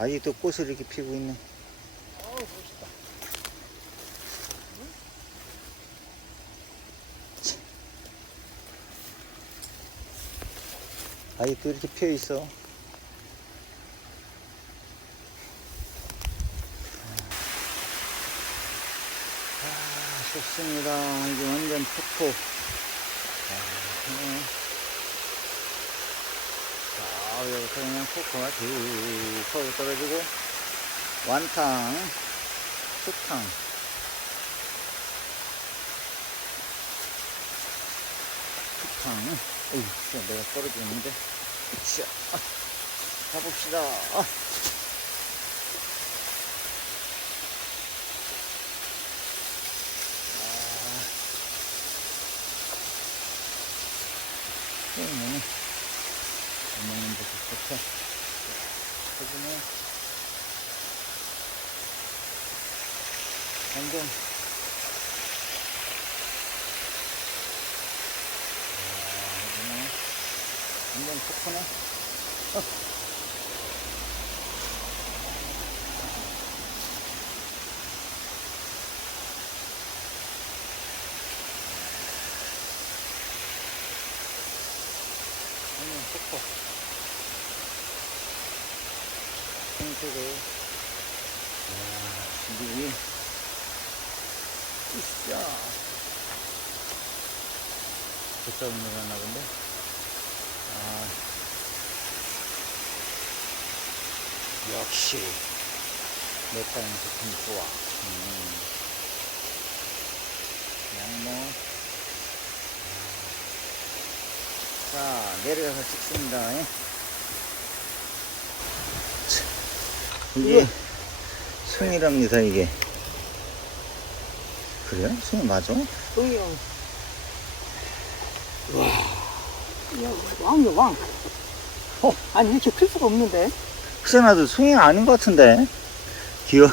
아직도 꽃을 이렇게 피고 있네. 아우 멋있다. 아직도 이렇게 피어 있어. 아, 좋습니다. 이게 완전 폭포. 아, 그냥. 자, 여기서 그냥 폭포가 쭉 떨어지고, 완탕, 수탕. 수탕. 어이, 진짜 내가 떨어지는데. 자, 아, 가봅시다. 아. 그 러면 먹는 데도 좋고 그러면 완 아, 어. 완전 폭포 생태계. 와 진짜 으쌰. 뱃싸움 일어나 본데? 아. 역시. 내 땅은 좋긴 좋아. 음. 자 내려가서 찍습니다 예. 이게 송이랍니다 이게 그래요? 송이 맞아? 동이요. 와. 야, 왕이야, 왕. 어, 아니, 이렇게 클 수가 없는데. 글쎄 나도 송이 아닌 것 같은데 귀여워?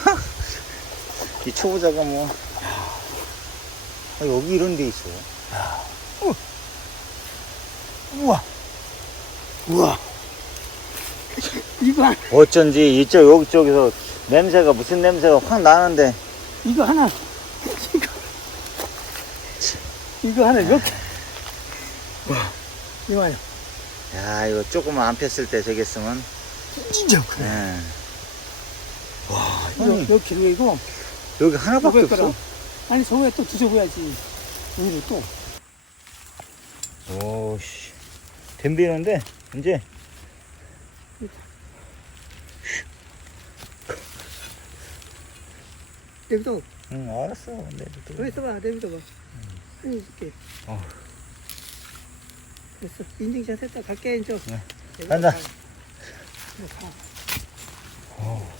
이 초보자가 뭐 아, 여기 이런 데 있어 우와. 우와. 이거, 한- 어쩐지 이쪽 여기 쪽에서 냄새가 무슨 냄새가 확 나는데 이거 하나. 이거. 이거 하나 이렇게. 와. 이거 아니야. 야 이거 조금만 안 폈을 때 있으면 진짜 크네. 예. 와 이거, 형님 길고 이거. 여기 하나밖에 없어? 아니, 저거에 또 뒤져봐야지. 여기로 또. 오씨 덤비는데 이제 내비도. 응 알았어 근데 또- 여기 있어봐, 내비도 봐. 아니, 이렇게. 어. 됐어. 인증샷 했다. 갈게, 이제. 네. 간다. 가. 뭐 가. 어.